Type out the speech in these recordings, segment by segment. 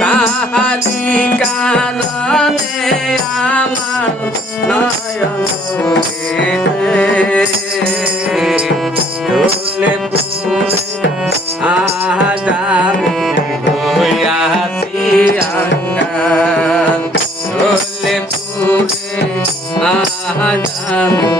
তাহারি কারণে আমার নয়ন চলে আহাদাম হইয়াছি আঙ্গাল চলে পুরে আহাদাম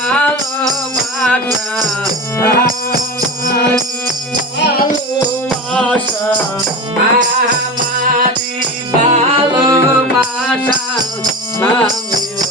আশা নামে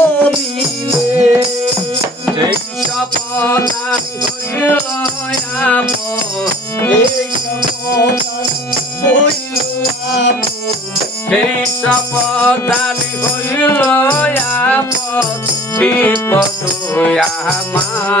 করিলে সেই সপন হইল সেই সপদান হইল বিপদ আমার